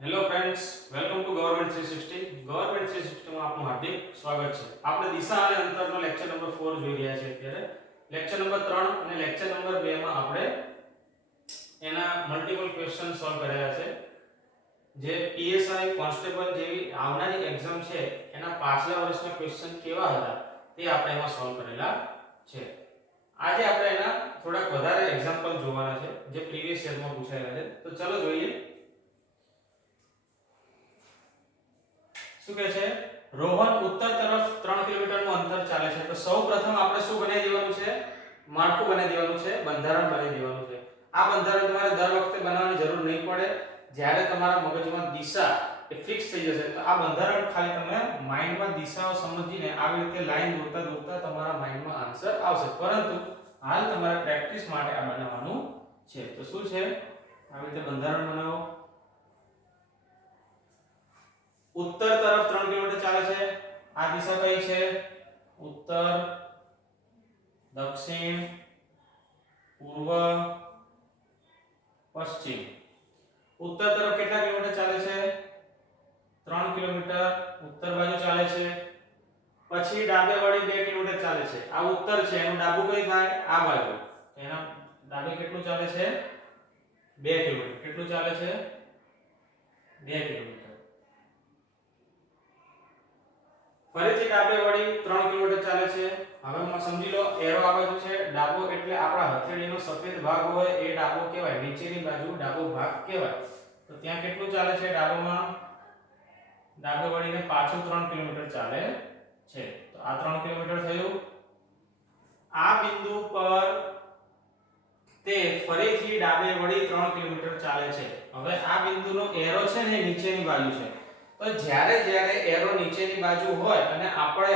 Hello friends, welcome to government 360. Government 360 માં આપનું હાર્દિક સ્વાગત છે. આપણે દિશા અને અંતરનો લેક્ચર નંબર 4 જોઈ રહ્યા છીએ અત્યારે. લેક્ચર નંબર 3 અને લેક્ચર નંબર 2 માં આપણે એના મલ્ટીપલ ક્વેશ્ચન સોલ્વ કર્યા છે. જે પીએસઆઈ કોન્સ્ટેબલ જેવી આવનારી એક્ઝામ છે એના પાછલા વર્ષના ક્વેશ્ચન કેવા હતા તે આપણે એમાં સોલ્વ કરેલા છે. આજે આપણે એના થોડાક વધારે એક્ઝામ્પલ જોવાના છે જે પ્રીવિયસ યરમાં પૂછાયેલા છે. તો ચલો જોઈએ. શું કહે છે? રોહન ઉત્તર તરફ 3 કિલોમીટરનું અંતર ચાલે છે. તો સૌપ્રથમ આપણે શું બનાવી દેવાનું છે? માળખું બનાવી દેવાનું છે, બંધારણ બનાવી દેવાનું છે. આ બંધારણ તમારે દર વખતે બનાવવાની જરૂર નહીં પડે. જ્યારે તમારા મગજમાં દિશા એ ફિક્સ થઈ જશે તો આ બંધારણ ખાલી તમે માઇન્ડમાં દિશાઓ સમજીને આવી રીતે લાઈન દોરતા દોરતા તમારા માઇન્ડમાં આન્સર આવશે. પરંતુ હાલ તમારે પ્રેક્ટિસ માટે આ બનાવવાનું છે. તો શું છે? આવી રીતે બંધારણ બનાવો. ઉત્તર તરફ 3 કિલોમીટર ચાલે છે. આ દિશા કઈ છે? ઉત્તર, દક્ષિણ, પૂર્વ, પશ્ચિમ. ઉત્તર તરફ કેટલા કિલોમીટર ચાલે છે? 3 કિલોમીટર ઉત્તર બાજુ ચાલે છે. પછી ડાબે વળી 2 કિલોમીટર ચાલે છે. આ ઉત્તર છે, એનું ડાબું કઈ થાય? આ બાજુ. એના ડાબે કેટલું ચાલે છે? 2 કિલોમીટર. કેટલું ચાલે છે? 2 કિલોમીટર. ફરીથી ડાબે વળી 3 કિલોમીટર ચાલે છે. હવે માં સમજી લો એરો આ બાજુ છે. ડાબો એટલે આપણા હથેળીનો સફેદ ભાગ હોય એ ડાબો કહેવાય. નીચેની બાજુ ડાબો ભાગ કહેવાય. તો ત્યાં કેટલું ચાલે છે? ડાબોમાં ડાબે વળીને પાછું 3 કિલોમીટર ચાલે છે. તો આ 3 કિલોમીટર થયું. આ બિંદુ પર તે ફરીથી ડાબે વળી 3 કિલોમીટર ચાલે છે. હવે આ બિંદુનો એરો છે ને નીચેની બાજુ છે. તો જ્યારે જ્યારે એરો નીચેની બાજુ હોય અને આપણે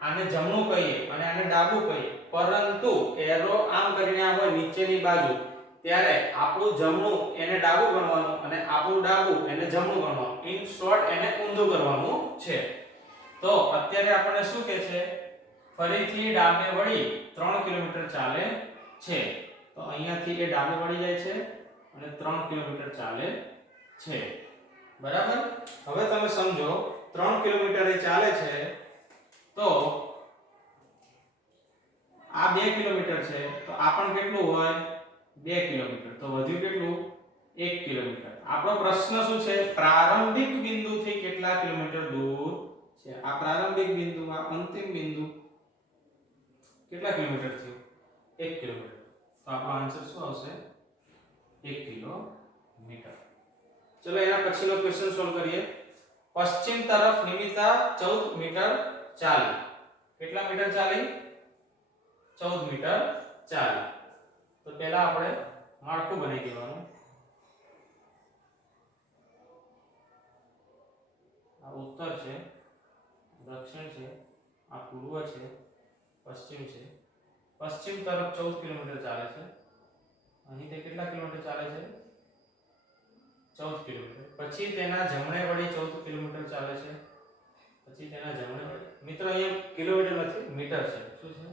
આને જમણું કહીએ અને આને ડાબું કહીએ, પરંતુ એરો આમ કરીને આ હોય નીચેની બાજુ, ત્યારે આપણું જમણું એને ડાબું ગણવાનું અને આપણું ડાબું એને જમણું ગણવાનું. ઇન શોર્ટ એને ઊંધું કરવાનું છે. તો અત્યારે આપણને શું કહે છે? ફરીથી ડાબે વળી 3 કિલોમીટર ચાલે છે. તો અહીંયાથી એ ડાબે વળી જાય છે અને 3 કિલોમીટર ચાલે છે. બરાબર? હવે તમે સમજો 3 કિલોમીટર એ ચાલે છે તો આ 2 કિલોમીટર છે તો આ પણ કેટલું હોય? 2 કિલોમીટર. તો વધ્યું કેટલું? 1 કિલોમીટર. આપણો પ્રશ્ન શું છે? પ્રારંભિક બિંદુથી કેટલા કિલોમીટર દૂર છે? આ પ્રારંભિક બિંદુ, આ અંતિમ બિંદુ કેટલા કિલોમીટર થયું? 1 કિલોમીટર. તો આપણો આન્સર શું આવશે? 1 કિલોમીટર. ચલો એના પછીનો ક્વેશ્ચન સોલ્વ કરીએ. પશ્ચિમ તરફ નિમિતા 14 મીટર ચાલી. કેટલા મીટર ચાલી? 14 મીટર ચાલી. તો પહેલા આપણે માળખું બનાવી દેવાનું. આ ઉત્તર છે, દક્ષિણ છે, આ પૂર્વ છે, પશ્ચિમ છે. પશ્ચિમ તરફ 14 કિલોમીટર ચાલે છે. અહીં તે કેટલા કિલોમીટર ચાલે છે? 14 કિલોમીટર. પછી તેના જમણે વળી 14 કિલોમીટર ચાલે છે. પછી તેના જમણે મિત્રો અહીંયા કિલોમીટર નથી, મીટર છે. શું છે?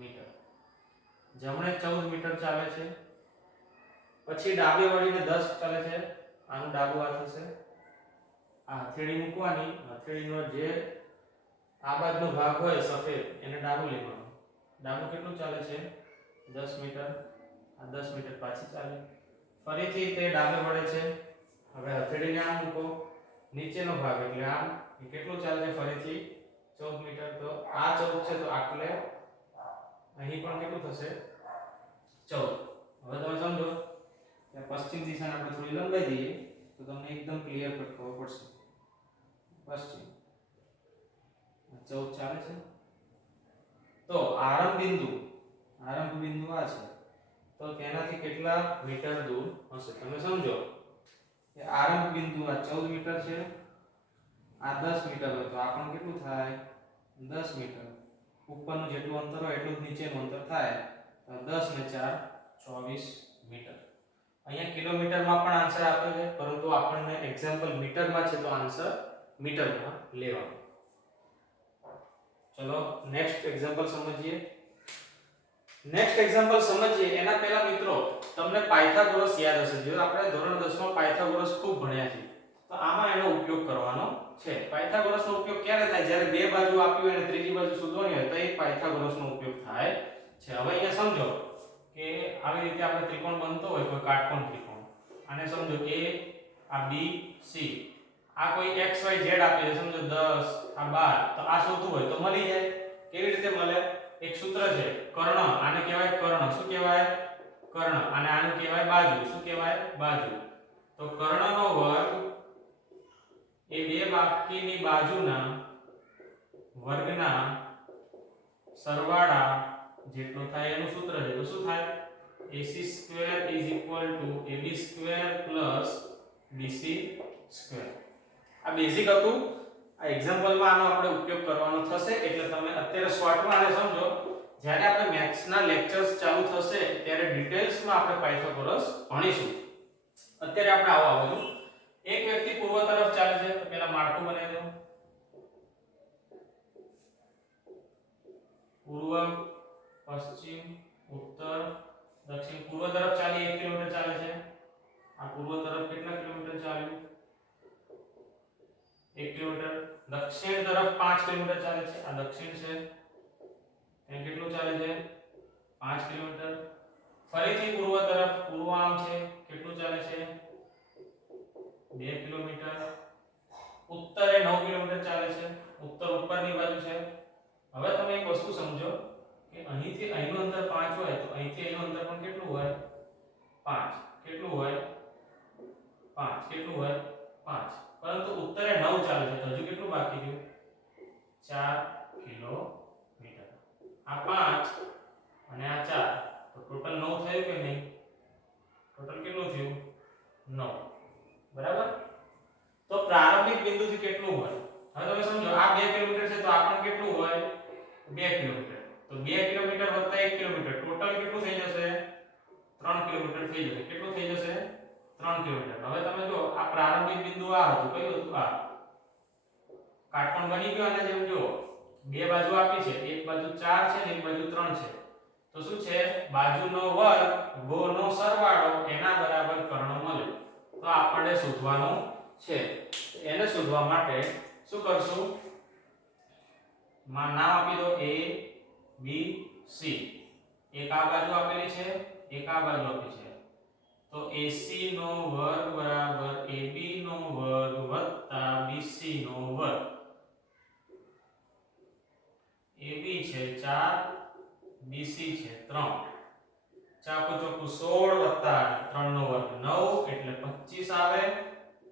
મીટર. જમણે 14 મીટર ચાલે છે. પછી ડાબે વળીને 10 ચાલે છે. આનું ડાબું હાથ હશે. આ હથેળી મૂકવાની, હથેળીનો જે આ બાજુનો ભાગ હોય સફેદ એને ડાબું લેવાનું. ડાબું કેટલું ચાલે છે? 10 મીટર. આ 10 મીટર પાછી ચાલે. ફરીથી તે ડાબે વળે છે. હવે હથેળીને આમ મૂકો, નીચેનો ભાગ એટલે આમ એ કેટલું ચાલે છે? ફરીથી 14 મીટર. તો આ 14 છે તો આટલે અહીં પણ કેટલું થશે? 14. હવે તમે સમજો કે પશ્ચિમ દિશાને આપણે થોડી લંબાઈ દઈએ તો તમને એકદમ ક્લિયર કટ ખબર પડશે. પશ્ચિમ 14 ચાલે છે. તો આરંભ બિંદુ આ છે. તો તેનાથી કેટલા મીટર દૂર હશે? તમે સમજો કે આરંભ બિંદુ આ 14 મીટર છે, આ 10 મીટર હોય તો આ પણ કેટલું થાય? 10 મીટર. ઉપરનું જેટલું અંતર હોય એટલું જ નીચેનું અંતર થાય. તો 10 ને 4 24 મીટર. અહીંયા કિલોમીટરમાં પણ આન્સર આપે છે, પરંતુ આપણને એક્ઝામ્પલ મીટરમાં છે તો આન્સર મીટરમાં લેવાનો. ચલો નેક્સ્ટ એક્ઝામ્પલ સમજીએ. એના પહેલા મિત્રો તમને પાયથાગોરસ યાદ હશે. જો આપણે ધોરણ 10 માં પાયથાગોરસ ખૂબ ભણ્યા છે. તો આમાં એનો ઉપયોગ કરવાનો છે. પાયથાગોરસનો ઉપયોગ ક્યારે થાય? જ્યારે બે બાજુ આપી હોય અને ત્રીજી બાજુ શોધવાની હોય તો એ પાયથાગોરસનો ઉપયોગ થાય છે. હવે અહીંયા સમજો કે આવી રીતે આપણે ત્રિકોણ બનતો હોય કોઈ કાટકોણ ત્રિકોણ, આને સમજો a આ b c, આ કોઈ x y z આપી છે, સમજો 10 આ 12, તો આ શોધવું હોય તો મળી જાય. કેવી રીતે મળે? એક સૂત્ર છે કર્ણ, આને કહેવાય કર્ણ. શું કહેવાય? કર્ણ. અને આનું કહેવાય બાજુ. શું કહેવાય? બાજુ. તો કર્ણનો વર્ગ એ બે બાકીની બાજુના વર્ગના સરવાળા જેટલો થાય એનું સૂત્ર છે. તો શું થાય? ac² = ab² + bc². આ બેઝિક હતું. આ એક્ઝામ્પલમાં આનો આપણે ઉપયોગ કરવાનો થશે, એટલે તમે અત્યારે શોર્ટમાં આને સમજો. જ્યારે આપણે મેથ્સના લેક્ચર્સ ચાલુ થશે ત્યારે ડિટેલ્સમાં આપણે પાયથાગોરસ ભણીશું. અત્યારે આપણે આવો આવજો. એક વ્યક્તિ પૂર્વ તરફ ચાલે છે, તો પહેલા માળખું બનાવી દો. પૂર્વ, પશ્ચિમ, ઉત્તર, દક્ષિણ. પૂર્વ તરફ ચાલી 1 કિલોમીટર ચાલે છે. આ પૂર્વ તરફ કેટલા કિલોમીટર ચાલ્યું? 1 કિલોમીટર. દક્ષિણ તરફ 5 કિલોમીટર ચાલે છે. આ દક્ષિણ છે. એ કેટલું ચાલે છે? 5 કિલોમીટર. ફરીથી પૂર્વ તરફ, પૂર્વ આમ છે, કેટલું ચાલે છે? 2 કિલોમીટર. ઉત્તર એ 9 કિલોમીટર ચાલે છે. ઉત્તર ઉપરની બાજુ છે. હવે તમે એક વસ્તુ સમજો કે અહીંથી અહીંનું અંતર 5 હોય તો અહીંથી અહીંનું અંતર પણ કેટલું હોય? 5. કેટલું હોય? 5. કેટલું હોય? 5. પરંતુ ઉત્તરે 9 ચાલે છે, તો હજુ કેટલું બાકી રહ્યું? 4 કિલોમીટર. આ 5 અને આ 4, તો ટોટલ 9 થયું કે નહીં? ટોટલ કેટલું થયું? 9. બરાબર? તો પ્રારંભિક બિંદુથી કેટલું હોય? હવે તમે સમજો આ 2 કિલોમીટર છે, તો આ પણ કેટલું હોય? 2 કિલોમીટર. તો 2 કિલોમીટર વત્તા 1 કિલોમીટર ટોટલ કેટલું થઈ જશે? 3 કિલોમીટર થઈ જશે. કેટલું થઈ જશે? 3 કિલોમીટર. હવે તમે જો આ પ્રારંભિક બિંદુ આ હતું, કયું હતું? આ કાટકોણ બની ગયો. અને જેમ જો બે બાજુ આપી છે, એક બાજુ 4 છે ને એક બાજુ 3 છે, તો શું છે? બાજુનો વર્ગ ગોનો સરવાળો એના બરાબર કર્ણ મળે. તો આપણે શોધવાનું છે. એને શોધવા માટે શું કરશું? નામ આપી દો a b c. એક આ બાજુ આપેલી છે, એક આ બાજુ આપી છે. તો ac નો વર્ગ બરાબર ab નો વર્ગ વત્તા bc નો વર્ગ. ab છે 4, bc છે 3. ચાકો ચોકુ 16 વત્તા 3 નો વર્ગ 9 એટલે 25 આવે.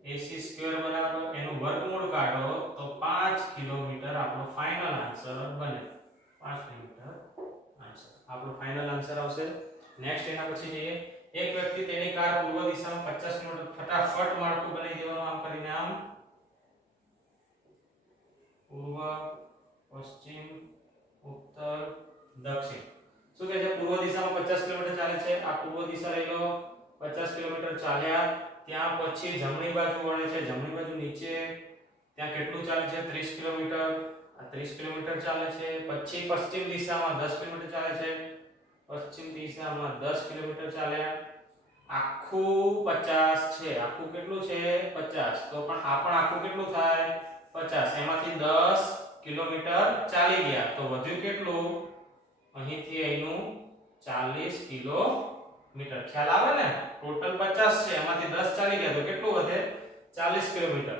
ac² બરાબર એનું વર્ગમૂળ કાઢો તો 5 કિલોમીટર આપણો ફાઇનલ આન્સર બને. 5 કિલોમીટર આન્સર આપણો ફાઇનલ આન્સર આવશે. નેક્સ્ટ એના પછી જોઈએ. એક વ્યક્તિ તેની કાર પૂર્વ દિશામાં 50 કિલોમીટર, ફટાફટ માળખું બનાવી દેવાનું આમ કરીને. આમ પૂર્વ, પશ્ચિમ, ઉત્તર, દક્ષિણ. શું કહે છે? પૂર્વ દિશામાં 50 કિલોમીટર ચાલે છે. આ પૂર્વ દિશા લઈ લો. 50 કિલોમીટર ચાલ્યા, ત્યાં પછી જમણી બાજુ વળે છે. જમણી બાજુ નીચે ત્યાં કેટલું ચાલે છે? 30 કિલોમીટર. આ 30 કિલોમીટર ચાલે છે. પછી પશ્ચિમ દિશામાં 10 કિલોમીટર ચાલે છે. પશ્ચિમ દિશામાં 10 કિલોમીટર ચાલ્યા. આખું 50 છે. આખું કેટલું છે? 50. તો પણ આ પણ આખું કેટલું થાય? 50. એમાંથી 10 કિલોમીટર ચાલી ગયા, તો વધ્યું કેટલું? અહીંથી અહીંનું 40 કિલોમીટર. ખ્યાલ આવે ને? ટોટલ 50 છે, એમાંથી 10 ચાલી ગયા, તો કેટલું વધે? 40 કિલોમીટર.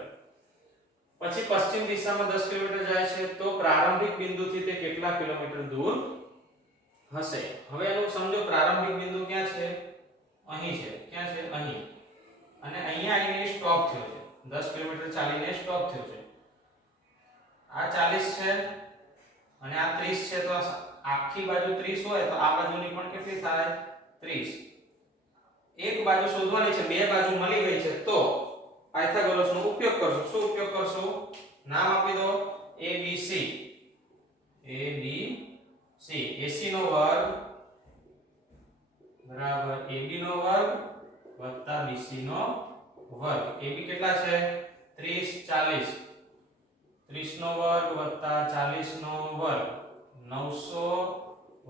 પછી પશ્ચિમ દિશામાં 10 કિલોમીટર જાય છે, તો પ્રારંભિક બિંદુથી તે કેટલા કિલોમીટર દૂર હશે? હવે એનું સમજો પ્રારંભિક બિંદુ ક્યાં છે? અહીં છે. ક્યાં છે? અહીં. અને અહીંયા આવીને સ્ટોપ થયો છે. 10 કિલોમીટર ચાલીને સ્ટોપ થયો છે. આ 40 છે અને આ 30 છે, તો આખી બાજુ 30 હોય તો આ બાજુની પણ કેટલી થાય? 30. એક બાજુ શોધવાની છે, બે બાજુ મળી ગઈ છે, તો પાયથાગોરસનો ઉપયોગ કરશું. શું ઉપયોગ કરશું? નામ આપી દો abc. abc ac નો વર્ગ બરાબર ab નો વર્ગ વત્તા bc નો વર્ગ. ab કેટલા છે? 30, 40. 30 નો વર્ગ વત્તા 40 નો વર્ગ 900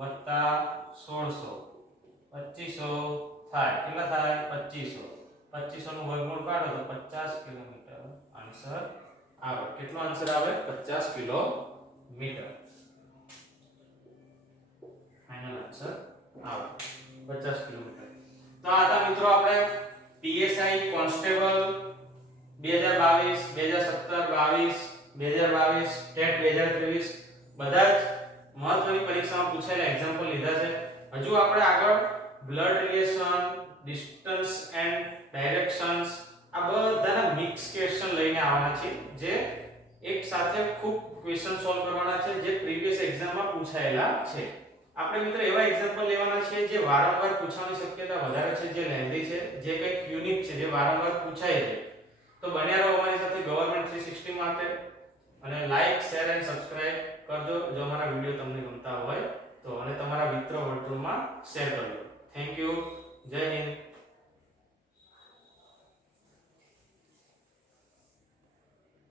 વત્તા 1600 2500 થાય. કેટલા થાય? 2500. 2500 નું વર્ગમૂળ કાઢો તો 50 કિલોમીટર. આન્સર આવે. કેટલો આન્સર આવે? 50 કિલોમીટર. ફાઇનલ આન્સર આવે 50 કિલોમીટર. તો આ હતા મિત્રો આપણે પીએસઆઈ કોન્સ્ટેબલ 2022, 2017, 2022, ટેટ 2023 બધા જ મહત્વની પરીક્ષામાં પૂછાયેલા એક્ઝામ્પલ લીધા છે. હજુ આપણે આગળ blood relation, distance and directions આ બધાના મિક્સ ક્વેશ્ચન લઈને આવવાના છે, જે એક સાથે ખૂબ ક્વેશ્ચન સોલ્વ કરવાના છે, જે પ્રીવિયસ એક્ઝામમાં પૂછાયેલા છે. આપણે મિત્રો એવા એક્ઝામ્પલ લેવાના છે જે વારંવાર પૂછવાની શક્યતા વધારે છે, જે લેન્ધી છે, જે કંઈક યુનિક છે, જે વારંવાર પૂછાય છે. તો બન્યા રહો અમારી સાથે ગવર્નમેન્ટ 360 માટે, અને લાઈક, શેર એન્ડ સબસ્ક્રાઇબ કરજો જો અમારા વિડિયો તમને ગમતા હોય તો, અને તમારા મિત્રો વર્તુળમાં શેર કરજો. Thank you. જય હિન્દ.